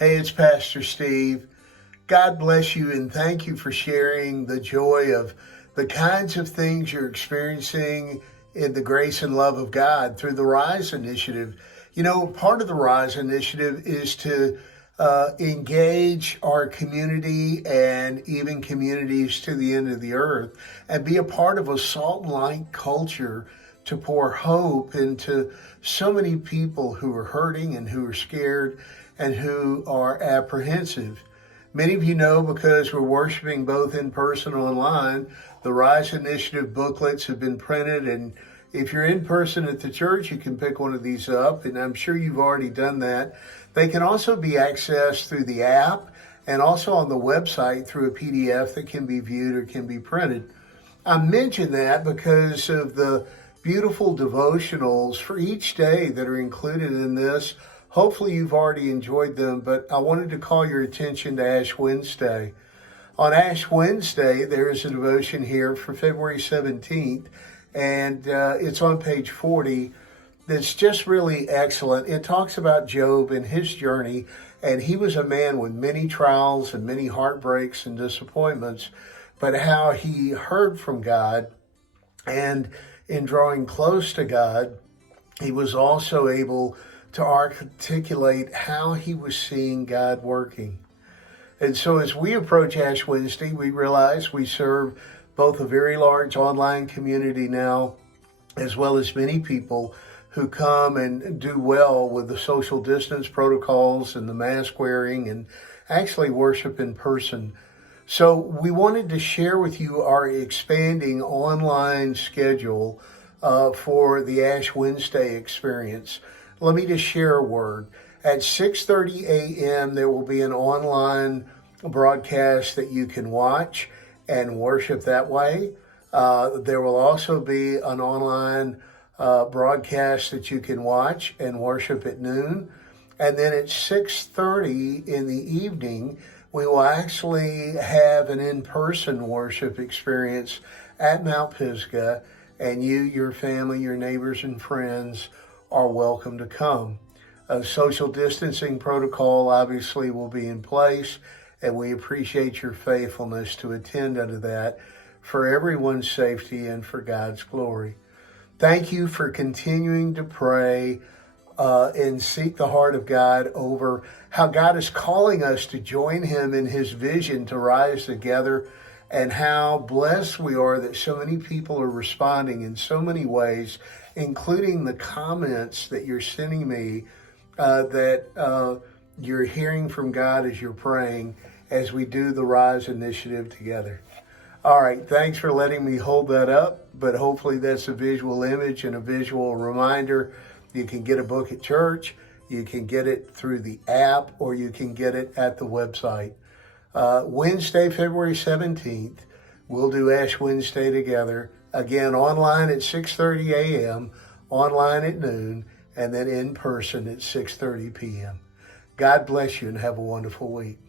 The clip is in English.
Hey, it's Pastor Steve. God bless you and thank you for sharing the joy of the kinds of things you're experiencing in the grace and love of God through the Rise Initiative. You know, part of the Rise Initiative is to engage our community and even communities to the end of the earth and be a part of a salt and light culture to pour hope into so many people who are hurting and who are scared and who are apprehensive. Many of you know, because we're worshiping both in person and online, the Rise Initiative booklets have been printed, and if you're in person at the church, you can pick one of these up, and I'm sure you've already done that. They can also be accessed through the app and also on the website through a PDF that can be viewed or can be printed. I mention that because of the beautiful devotionals for each day that are included in this. Hopefully you've already enjoyed them, but I wanted to call your attention to Ash Wednesday. On Ash Wednesday, there is a devotion here for February 17th, and it's on page 40. That's just really excellent. It talks about Job and his journey, and he was a man with many trials and many heartbreaks and disappointments, but how he heard from God, and in drawing close to God, he was also able to articulate how he was seeing God working. And so as we approach Ash Wednesday, we realize we serve both a very large online community now, as well as many people who come and do well with the social distance protocols and the mask wearing and actually worship in person. So we wanted to share with you our expanding online schedule for the Ash Wednesday experience. Let me just share a word. At 6:30 a.m., there will be an online broadcast that you can watch and worship that way. There will also be an online broadcast that you can watch and worship at noon. And then at 6:30 in the evening, we will actually have an in-person worship experience at Mount Pisgah, and you, your family, your neighbors, and friends are welcome to come. A social distancing protocol obviously will be in place, and we appreciate your faithfulness to attend unto that for everyone's safety and for God's glory. Thank you for continuing to pray and seek the heart of God over how God is calling us to join him in his vision to rise together, and how blessed we are that so many people are responding in so many ways, including the comments that you're sending me that you're hearing from God as you're praying as we do the Rise Initiative together. All right, thanks for letting me hold that up, but hopefully that's a visual image and a visual reminder. You can get a book at church, you can get it through the app, or you can get it at the website. Wednesday, February 17th, we'll do Ash Wednesday together. Again, online at 6:30 a.m., online at noon, and then in person at 6:30 p.m. God bless you and have a wonderful week.